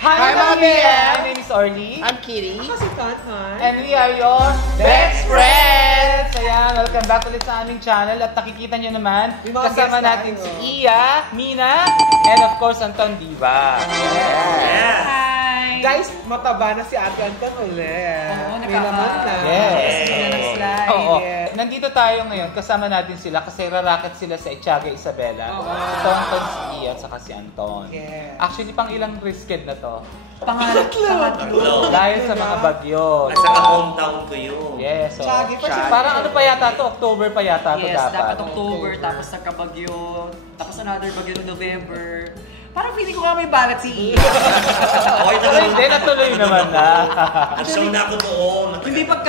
Hi mga BM! My name is Orly. I'm Kitty. Ako si Tonton. And we are your best friends! Ayan, welcome back ulit sa aming channel. At nakikita nyo naman, kasama natin si Iya, Mina, and of course, Anton Diva. Yeah. Hi! Guys, mataba na si Ate Anton ulit. Oo, May laman na. Yes. Nag-slide. Oo. Nandito tayo ngayon, kasama natin sila kasi raraket sila sa Etiaga Isabela. Si Tonton, si Iya, at saka si Anton. Yeah. Actually, pang ilang brisket na to? Pangatlo. Dahil sa mga bagyo. Nasa hometown ko yun. Yes. So, Tiaga pa siya. parang ano pa yata to? October pa yata to Yes, dapat. dapat October, tapos nagkabagyo, tapos another bagyo no November. Parang feeling ko nga may balat si Iya. Okay, Pero hindi, natuloy naman na. Nag-show na ako doon. Hindi pag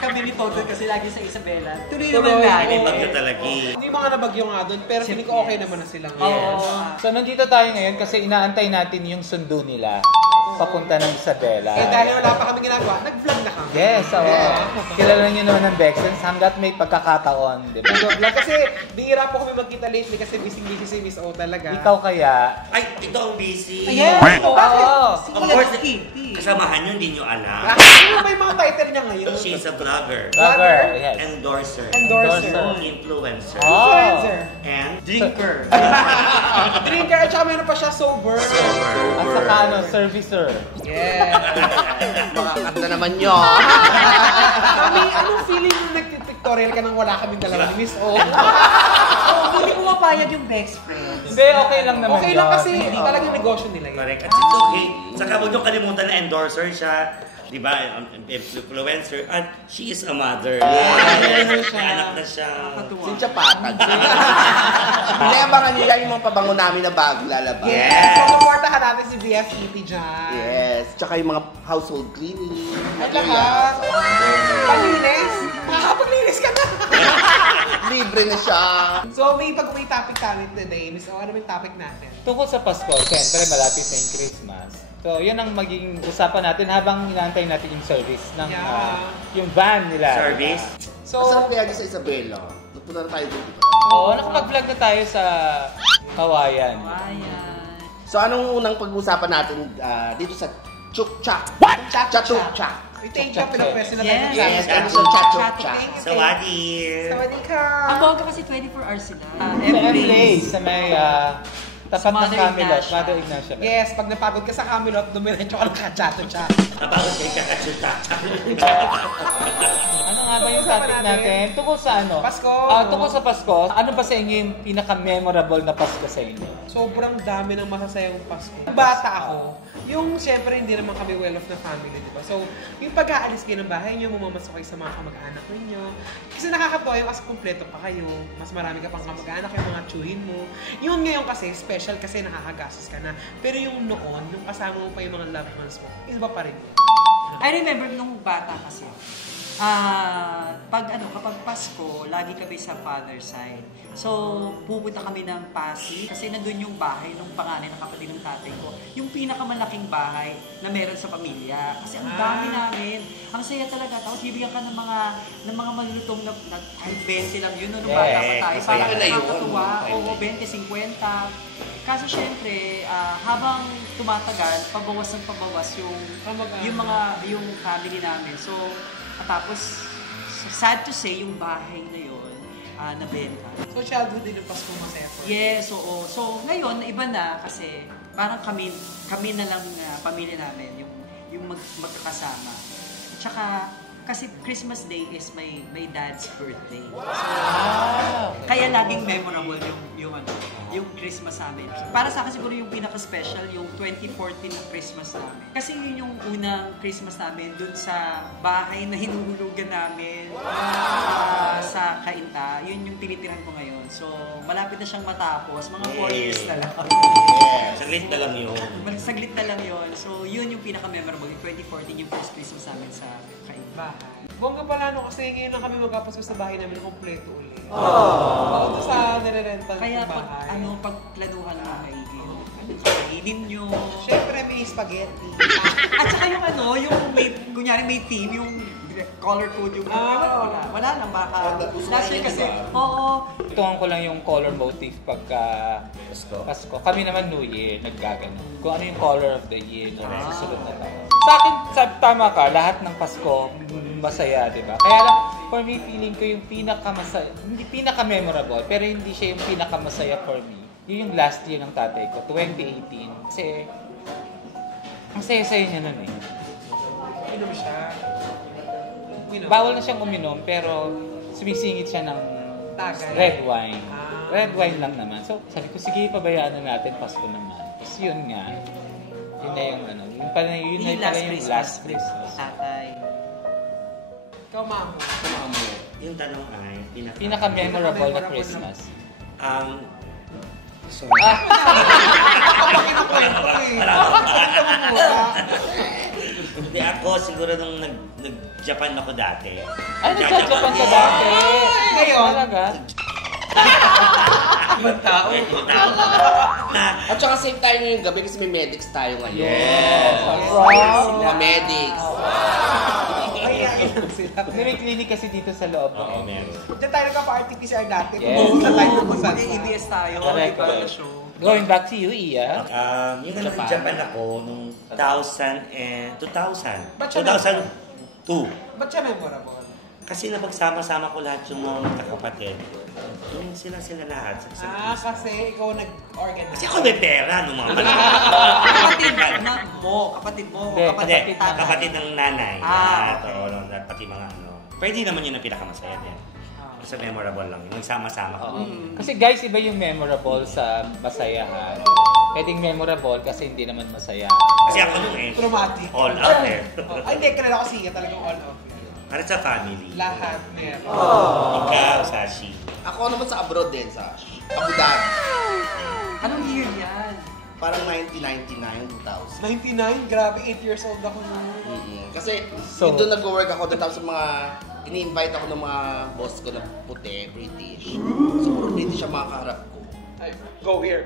kami ni Toto kasi lagi sa Isabela. Tuloy naman Tuloy. na. May bagyo talaga. Hindi mga nabagyo nga doon, pero feeling ko okay naman na sila Oo. ngayon. So, nandito tayo ngayon kasi inaantay natin yung sundo nila papunta ng Isabela. Eh dahil wala pa kami ginagawa, nag-vlog na kami. Yes, oo. Kilala nyo naman ng Bexens hanggat may pagkakataon, di ba? Nag-vlog kasi bihira po kami magkita lately kasi busy-busy si Miss O talaga. Ikaw kaya? Ay, ito ang busy. Yes! Bakit? Of course, kasamahan nyo, hindi nyo alam. Ano ba yung mga title niya ngayon? She's a vlogger. Vlogger, yes. Endorser. Endorser. Influencer. Influencer. And Drinker. Drinker at saka meron pa siya sober. At saka ano, servicer. Yeah. makakanta naman nyo. Kami, anong feeling yung nag-pictorial ka nang wala kaming dalawa ni Miss O? Hindi ko mapayag yung best friend. Hindi, okay lang naman Okay lang yun. kasi talagang negosyo nila yun. Correct. At it's okay. Saka huwag nyo kalimutan na endorser siya. Di ba? Influencer. At she is a mother. Yes. Anak na siya. Sincha patag. Hindi, abangan nyo yan yung mga pabango namin na bago lalabas. Yes! So, supportahan natin si VSEP dyan. Yes. Tsaka yung mga household cleaning. At lahat. Paglinis. Makakapaglinis ka na. Libre na siya. So, may topic tayo today. Miss O, ano yung topic natin? Tungkol sa Pasko, siyempre malapit na yung Christmas. So, yun ang maging usapan natin habang inaantay natin yung service ng yung van nila. Service. So, Masarap kaya sa Isabela. Punta na tayo dito. oo, nakapag-vlog na tayo sa Kawayan. Ayan. So, anong unang pag-usapan natin dito sa Chukchak? Chukchak. Thank you, pinag-press na tayo ng Yes, channel. ano sa Chukchak? Sawadi. Sawadee ka. Ang bongga kasi 24 hours sila. Sa M-Place, sa may tapat ng Mother Camelot, Ignacia. Mother Ignacia. Yes, pag napagod ka sa Camelot, dumiretso ka ng kachato-chat. Napagod kayo kakatsuta. Ano nga ba yung topic natin? Tungkol sa ano? Pasko. Tungkol sa Pasko, ano ba sa inyo yung pinaka-memorable na Pasko sa inyo? Sobrang dami ng masasayang Pasko. Bata ako, yung siyempre hindi naman kami well-off na family, di ba? So, yung pag-aalis kayo ng bahay nyo, mumamasok kayo sa mga kamag-anak ninyo. Kasi nakakatawa yung kasi kumpleto pa kayo. Mas marami ka pang kamag-anak, yung mga tsuhin mo. Yung ngayon kasi, special kasi nakakagastos ka na. Pero yung noon, yung kasama mo pa yung mga loved ones mo, iba pa rin. I remember nung bata kasi. Kapag Pasko, lagi kami sa father side. So, pupunta kami ng Pasig kasi nandun yung bahay ng panganay ng kapatid ng tatay ko. Yung pinakamalaking bahay na meron sa pamilya. Kasi ang dami namin. Ang saya talaga. Tapos bibigyan ka ng mga malulutong na kahit 20 lang yun. Nung bata pa tayo. masaya Parang na yun. nakakatuwa. Oo, 20, 50. Kaso syempre, habang tumatagal, pabawas ng pabawas yung family namin. So, tapos, sad to say, yung bahay na yun, nabenta. So, childhood din yung Pasko masaya for you. Yes, oo. So, ngayon, iba na kasi parang kami na lang pamilya namin, yung magkakasama. Tsaka, kasi Christmas Day is my dad's birthday. So, kaya laging memorable yung Christmas namin. Para sa akin siguro yung pinaka-special, yung 2014 na Christmas namin. Kasi yun yung unang Christmas namin dun sa bahay na hinuhulugan namin sa Cainta. Yun yung tinitirahan ko ngayon. So, malapit na siyang matapos. Mga 4 years na lang. Saglit na lang yun. Saglit na lang yun. So, yun yung pinaka-memorable. Yung 2014, yung first Christmas namin sa Cainta. Bongga pala no, kasi ngayon lang kami magpapasko sa bahay namin kompleto ulit. Oo, doon sa nire-rental Kaya ng bahay. pagplanuhan mo maigi. kainin nyo. Syempre, may spaghetti. At saka yung yung kunyari may theme, yung color code yung wala lang baka. Last year kasi, Tuwang ko lang yung color motif pagka Pasko. Kami naman New Year, naggagano. Kung ano yung color of the year na susunod na taon. Sa akin, tama ka, lahat ng Pasko masaya, di ba? Kaya lang, for me, feeling ko yung pinakamasaya, hindi pinaka-memorable, pero hindi siya yung pinakamasaya for me. Yun yung last year ng tatay ko, 2018. Kasi, ang saya-saya niya nun eh. Uminom siya. Bawal na siyang uminom, pero sumisingit siya ng Tagal. red wine. Red wine lang naman. So, sabi ko, sige, pabayaan na natin, Pasko naman. Tapos yun nga, yun na yung yun na pala yung last Christmas. Tatay. Ikaw, Mamo. Yung tanong ay, Pinaka-memorable na Christmas. Sorry. Kapag kinukwento eh. Hindi ako, siguro nung nag-Japan ako dati. Ay, nag-Japan ka dati. Ngayon? Talaga? Ibang tao. At saka same tayo ngayong gabi kasi may medics tayo ngayon. Yes. Mga medics. Sila. May clinic kasi dito sa loob. Oo, meron. Diyan tayo nagka-RT-PCR dati. Yes. Pumunta tayo kung saan. May EBS tayo. Correct, Para correct. show. Going back to you, Iya. Yung nag-Japan ako nung 2000. Ba't siya 2002. Ba't siya memorable? Kasi napagsama-sama ko lahat yung mga magkakapatid. Yung sila lahat. Kasi ikaw nag-organize. Kasi ako may pera nung mga panahon. Kapatid mo, Hindi, kapatid tatay. Kapatid ng nanay. Okay. At pati mga Pwede naman yun ang pinakamasaya din. Kasi memorable lang yun. Nagsama-sama ko. Kasi guys, iba yung memorable sa masayahan. Pwedeng memorable kasi hindi naman masaya. Kasi ako nung Traumatic. all out eh. Ay, hindi. Kilala ko siya. Talagang all out. Para sa family. Lahat meron. Ikaw, Sashi. Ako naman sa abroad din, sa Abu Dhabi. Anong year yan? Parang 1999, 2000. 99? Grabe, 8 years old ako noon. Kasi So, doon nag-work ako doon, tapos mga ini-invite ako ng mga boss ko na puti, British. So puro British ang mga kaharap ko. Ay, go here.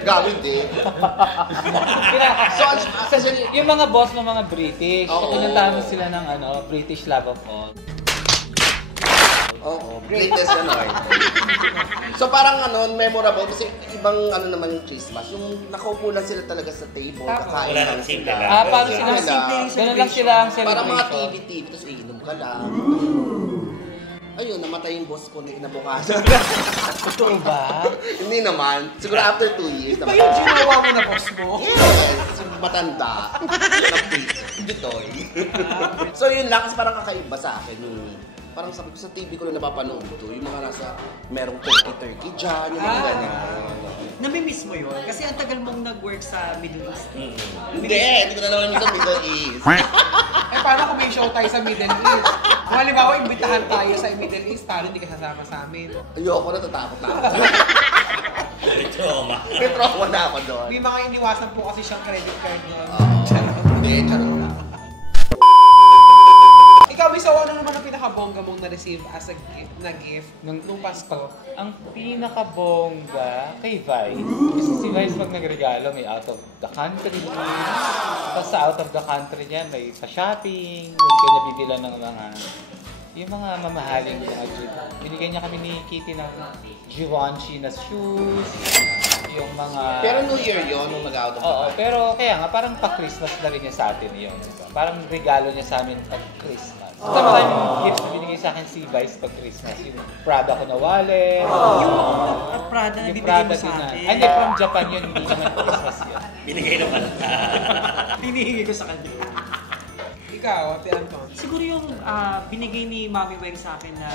Gamit din. So, Yung mga boss ng mga British, Oo. pinuntahan mo sila ng British Love of All. Oo, greatest So parang memorable kasi ibang naman yung Christmas. Yung nakaupo lang sila talaga sa table, kakain Wala lang nang simple sila. lang. Paano Simple sila? lang. Ganun lang sila ang Parang mga celebration. TV, tapos iinom ka lang. Ayun, namatay yung boss ko na kinabukasan. Totoo ba? Hindi naman. Siguro after 2 years Ba yung ginawa mo na boss mo? Yes, matanda. Gitoy. So yun lang, kasi parang kakaiba sa akin. Parang sabi ko sa TV ko na napapanood to, yung mga nasa merong turkey dyan, yung mga ganyan. Namimiss mo yun? Kasi ang tagal mong nag-work sa Middle East. Hindi ko na naman sa Middle East. Eh, paano kung may show tayo sa Middle East? Kung halimbawa, imbitahan tayo sa Middle East, paano hindi ka sasama sa amin? Ayoko na, tatakot na ako. May trauma. May trauma na ako doon. May mga iniwasan po kasi siyang credit card doon. Hindi, charot. Ikaw, Miso, ano naman ang pinakabongga mong na-receive as a gift, nung Pasko? Ang pinakabongga kay Vice. Kasi si Vice pag nagregalo, may out of the country. Tapos sa out of the country niya, may pa-shopping. Doon kayo nabibila ng yung mga mamahaling mga binigyan niya kami ni Kitty ng Givenchy na shoes. Yung mga... Pero New Year yun, nung mag-out of the Oo, pero kaya nga, parang pa-Christmas na rin niya sa atin yun. Parang regalo niya sa amin pag-Christmas. Sa maraming gifts na binigay sa akin si Vice pag-Christmas. Yung Prada ko na wallet. Yung Prada na Yung bibigay Prada mo din sa na. akin. Ay, hindi, from Japan yun. Hindi naman Christmas yun. Binigay naman. Hinihingi ko sa kanya. Ikaw, Ate Anton. Siguro yung binigay ni Mami Weng sa akin na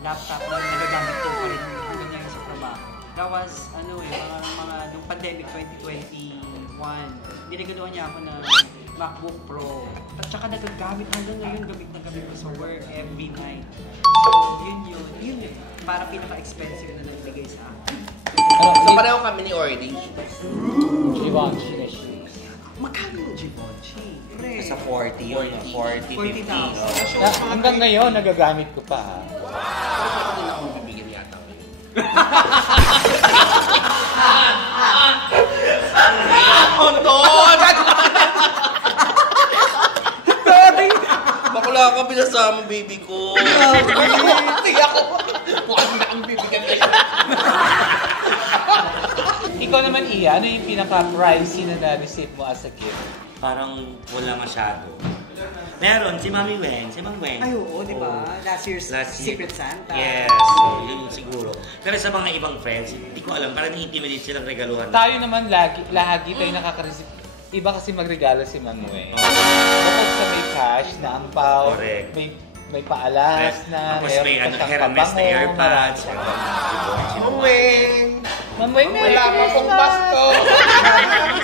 laptop na nagagamit ko pa rin hanggang ngayon sa trabaho. That was, nung pandemic 2021, binigyan niya ako ng MacBook Pro. At saka nagagamit hanggang ngayon, gamit na gamit ko sa work every night. So, yun. Para pinaka-expensive na nagbigay sa akin. So pareho kami ni Orly. Givenchy na shoes. Magkano yung Givenchy? Sa 40 yun. 40, 40,000. Hanggang ngayon, nagagamit ko pa. Pero hindi na ako mabibigyan yata. Iya, ano yung pinaka-pricey na na-receive mo as a gift? Parang wala masyado. Meron, si Mami Wen, si Ma'am Wen. Ay, oo, di ba? Last year's Last year. Secret Santa. Yes, so, yun siguro. Pero sa mga ibang friends, hindi ko alam, parang intimidate silang regaluhan. Tayo naman lagi tayo nakaka-receive. Iba kasi magregalo si Manuel. Bukod sa may cash na ampaw, Correct. may paalas na, Tapos may meron pa siyang Hermes na pabango, earpads. Maweng! Manuel, Wala pa pong basto!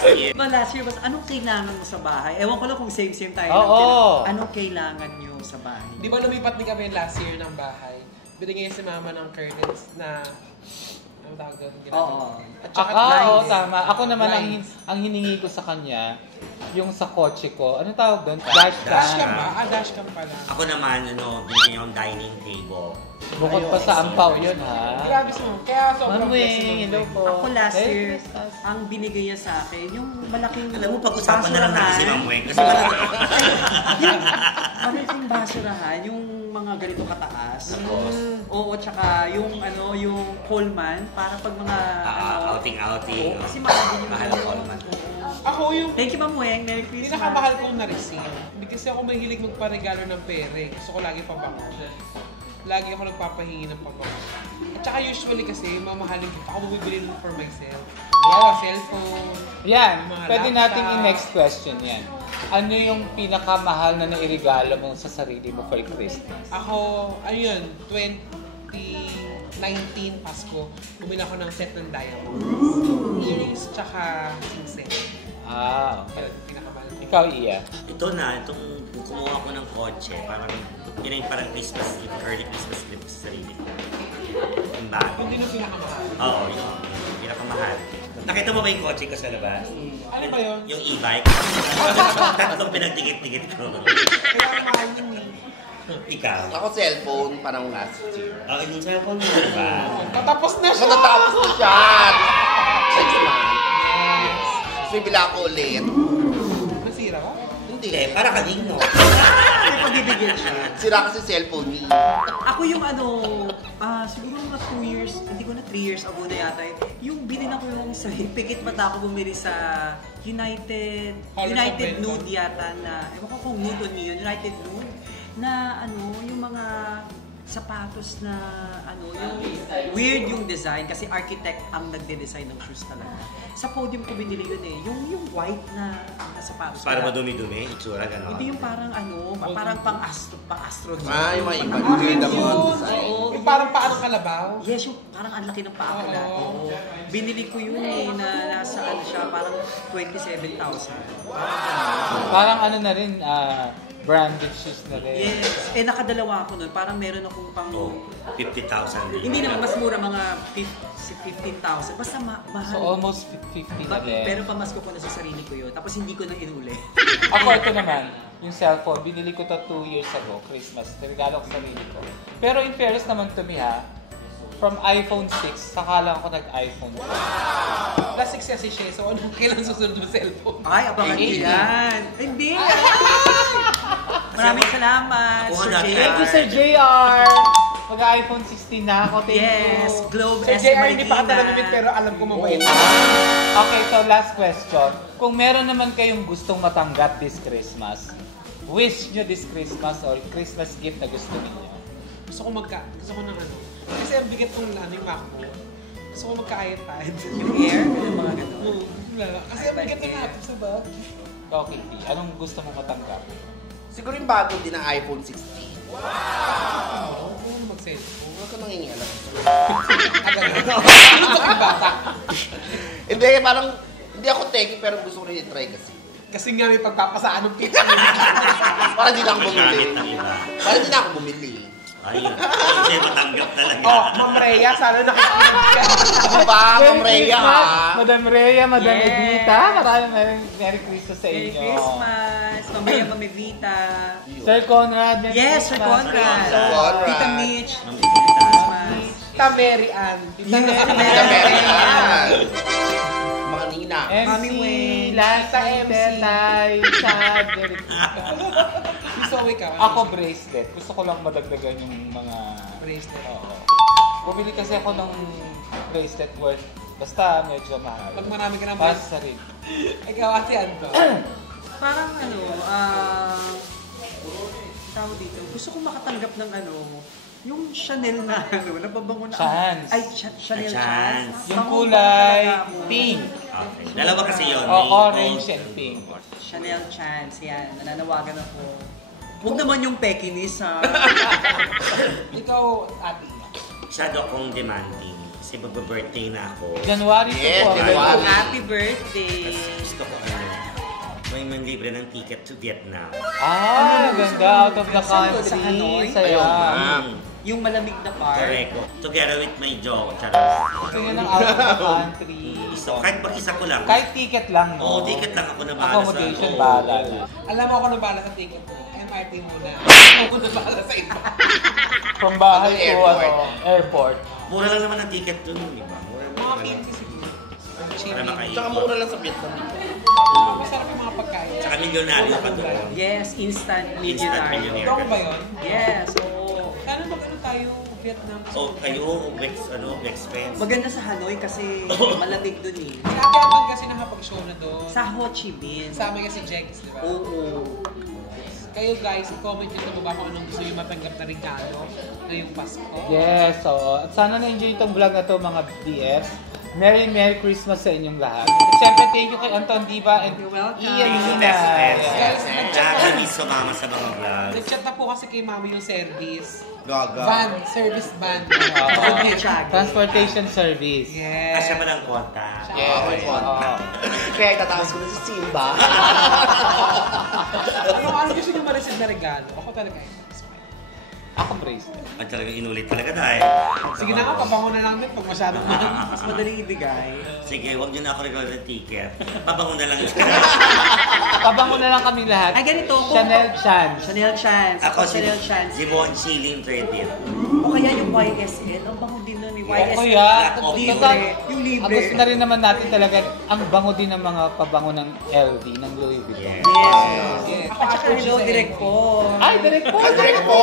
Diba last year, anong kailangan mo sa bahay? Ewan ko lang kung same tayo. Oo. Anong kailangan nyo sa bahay? Di ba lumipat din kami last year ng bahay? Binigay si mama ng curtains na... Ano tawag doon? Oo. At saka Oo, blinds. tama. Ako naman, Blinds. ang hiningi ko sa kanya, yung sa kotse ko, ano tawag doon? Dashcam ba? Dashcam pala. Ako naman, binigyan niya akong dining table. Bukod pa sa ampaw yun, ha? Grabe mo. Kaya sobrang blessed Manuel, hello naman. po. Ako last Merry year, Christmas. ang binigay niya sa akin, yung malaking Alam mo, pag-usapan na lang natin si Ma'am Wen. Kasi yung malaking basurahan, yung mga ganito kataas. Oo, tsaka yung yung Coleman, para pag mga outing. Oo, kasi mahal din yung Mahal ang Coleman. Ako yung Thank you, Ma'am Weng. Merry Christmas. pinakamahal kong na-receive. Hindi kasi ako mahilig magparegalo ng pere. Gusto ko lagi pabango. Lagi ako nagpapahingi ng pabango. At saka usually kasi, mamahaling gift ako bumibili nun for myself. Cellphone. Yan, mga pwede laptop. nating i-next question yan. Ano yung pinakamahal na nairegalo mo sa sarili mo for Christmas? Ako, ano yun, 2019 Pasko, bumili ako ng set ng diamonds. Earrings, tsaka sing-set. Ah, okay. Yun, pinakamahal ko. Ikaw, Iya. Itong kumuha ko ng kotse, yun yung parang Christmas gift, early Christmas gift sa sarili ko. Yung bago. Hindi na pinakamahal. Oo, yun. Pinakamahal. Nakita mo ba yung kotse ko sa labas? Ano ba yun? Yung e-bike. Tatlong pinagdikit-dikit ko. Pinakamahal yun eh. Ikaw? Ako cellphone, parang last year. Yung cellphone mo, diba? Tatapos na siya! Matatapos na siya! Next month. Yes. Bibila ako ulit. Masira ba? Hindi. Hindi, para kanino. May pagbibigyan siya. Sira kasi cellphone ni. Ako yung siguro mga 2 years, hindi ko na 3 years ago na yata, yung binila ko yung sa pikit mata ako bumili sa United Nude yata na, ewan ko kung nude o neon, United Nude, na yung mga sapatos na yung weird yung design kasi architect ang nagde-design ng shoes talaga. Sa podium ko binili yun eh, yung white na sapatos. Para madumi-dumi, itsura, gano'n. Hindi yung parang parang pang-astro. Yung mga iba. Weird ang mga design. Oo. Yung parang paano kalabaw? Yes, yung parang ang laki ng paa ko dati. Oo. Binili ko yun na nasa siya, parang 27,000. Parang na rin, branded shoes na rin. Yes. Nakadalawa ako nun. Parang meron akong pang... Oh, 50,000 din. Hindi naman mas mura, mga 15,000. Basta mahal. So almost 50 na rin. Pero pamasko ko na sa sarili ko yun. Tapos hindi ko na inuli. Ako ito naman, yung cellphone, binili ko to 2 years ago, Christmas. Regalo ko sa sarili ko. Pero in fairness naman to me ha, from iPhone 6, saka lang ako nag-iPhone 4. Plus 6 kasi siya, so ano kailan susunod mo cellphone? Ay, abangan nyo yan. Hindi. Maraming salamat, Ako Sir nga dati. JR. Thank you, Sir JR! Mag-iPhone 16 na ako, thank Yes, you. Globe Sir S. JR, hindi pa Marikina. ka namimit pero alam ko mabait. Okay, so last question. Kung meron naman kayong gustong matanggap this Christmas, wish nyo this Christmas or Christmas gift na gusto niyo? Gusto ko ng Kasi ang bigat kong yung MacBook. Gusto ko magka-iPad. Yung Air, yung mga ganun. Kasi ang bigat ng laptop sa bag. Okay, T. Anong gusto mong matanggap? Siguro yung bago din ng iPhone 16. Oo, mag-cellphone. Huwag ka nangingialam. Gusto ko bata. Hindi, parang, hindi ako techie pero gusto ko rin i-try kasi. Kasi nga may pagpapasaan ng pizza. Para di na ako bumili. Gamit ng iba. Para di na ako bumili. Ayun. Kasi matanggap talaga. Oh, Ma'am Rhea, sana nakikinig ka. Ano ba, Ma'am Rhea ha? Madam Rhea, Madam Yes. Edita, maraming Merry Christmas sa Merry inyo. Christmas. Mamaya Mamivita. Sir Conrad, Merry Yes, Sir Christmas. Conrad. Conrad. Tita Mitch. Ma'am, Christmas. Tita Mary Ann. Tita Mary Ann. Mga nina. Mami MC, Weng. Last Tita Night, MC. Tetay, Chad, Merry Christmas. Gusto ko ikaw. Ako bracelet. Gusto ko lang madagdagan yung mga... Bracelet. Oo. Bumili kasi ako ng bracelet worth Basta medyo mahal. Pag marami ka ng Para sa sarili. Ikaw, Ate Anto. Parang tawag dito, gusto ko makatanggap ng yung Chanel na napabango na. Chance. Ay, Chanel Chance. Yung kulay pink. Okay. Dalawa kasi yun. O, May orange gold. and pink. Chanel Chance, yan. Nananawagan ako. Huwag naman yung pekinis, ha? Ikaw, Ate. Masyado akong demanding. Kasi magbe-birthday na ako. January Yes, po. January. Happy birthday! Gusto ko may manlibre ng ticket to Vietnam. Ganda. Out of the country. Sa Hanoi? Saya. Ayun, ma'am. Yung malamig na part. Correct. Together with my joke. Charot. Gusto niya ng out of the country. So, kahit mag-isa ko lang. Kahit ticket lang, no? Oo, ticket lang ako na bahala Accommodation, sa... bahala na. Alam mo ako nang bala sa ticket ko. MRT muna. Ako na bala sa iba. From bahay to Airport. airport. Mura lang naman ang ticket dun, di ba? Mura Mga lang. 50 siguro. Ang cheap. Para makaipon. Tsaka mura lang sa Vietnam. Masarap yung mga pagkain. Tsaka milyonaryo pa doon. Yes, instant Instant millionaire. millionaire. Ikaw ba yun? Yes, oo. Sana mag-ano tayo, Vietnam. O kayo, expense. Maganda sa Hanoi kasi malamig dun eh. Kaya kasi nakapag-show na doon. Sa Ho Chi Minh. Kasama kasi Jegs, di ba? Oo. Kayo guys, i-comment nyo sa baba kung anong gusto nyo matanggap na regalo ngayong Pasko. Yes, so at sana na-enjoy itong vlog na to mga BFs. Merry Christmas sa inyong lahat. At syempre, thank you kay Anton Diva and You're welcome. Ian Thank you, Lina. best friends. Yes, Nakakami sumama sa mga vlogs. Nag-chat na po kasi kay Mami yung service. Gaga. Van, service van. Transportation service. Yes. Kasya pa lang konta. Yeah, may konta. Kaya itatapos ko na si Simba. Ano gusto nyo ma-receive na regalo? Ako talaga yun. Ako bracelet. Ang talagang inulit talaga dahil. Sige na nga, pabango na lang din pag masyadong Mas madali ibigay. Sige, huwag nyo na ako regalo ng ticket. Pabango na lang. Pabango na lang kami lahat. Ay, ganito. Chanel Chance. Chanel Chance. Ako si Chanel Chance. Givenchy Limited. O kaya yung YSL. Ang bango din nun. Yung O YSL. kaya, Libre. Yung libre. Ang gusto na rin naman natin talaga, ang bango din ng mga pabango ng LV, ng Louis Vuitton. Yes. Yes. At saka hello, direct po. Ay, direct po! Direct po!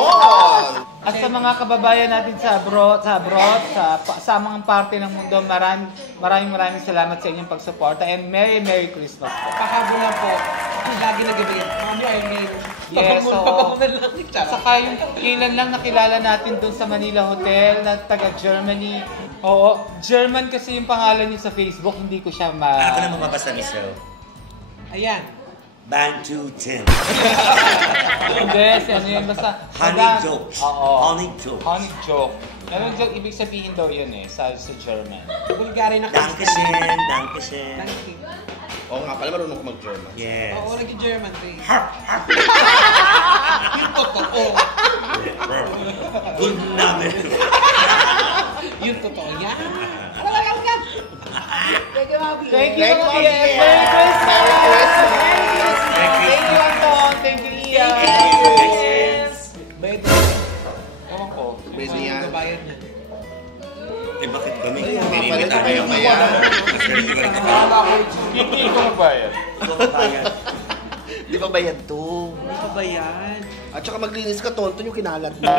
At sa mga kababayan natin sa abroad, sa mga parte ng mundo, maraming salamat sa inyong pagsuporta and Merry Christmas po. Pakabulan po. Lagi nagabayan. Mami, I mean, Yes, so, pabango na lang. saka yung kailan lang nakilala natin doon sa Manila Hotel na taga Germany. Oo, German kasi yung pangalan niya sa Facebook, hindi ko siya Ako na mababasa, Michelle. Ayan. Bantu 10. Hindi, ano yun, basta... Honey jokes. Oo. Honey jokes. Honey joke. Pero ibig sabihin daw yun sa German. Bulgari na Dankeschön, Dankeschön. Danke. Oo nga pala, marunong ko mag-German. Yes. Oo, nag-German rin. Yung totoo. Good namin. Yung totoo yan. Thank you, Thank Mami. you, And Mami. Merry Christmas! Merry Christmas! Thank you, Anton. Thank you, Ian. Bayad Ewan ko. Bayad niya. Bayad niya. Eh, bakit kami? Ay, May mga pala ito kaya maya. Hindi ko magbayad. Di ba bayad to? Ano pa ba yan? At saka maglinis ka, tonto yung kinalat mo.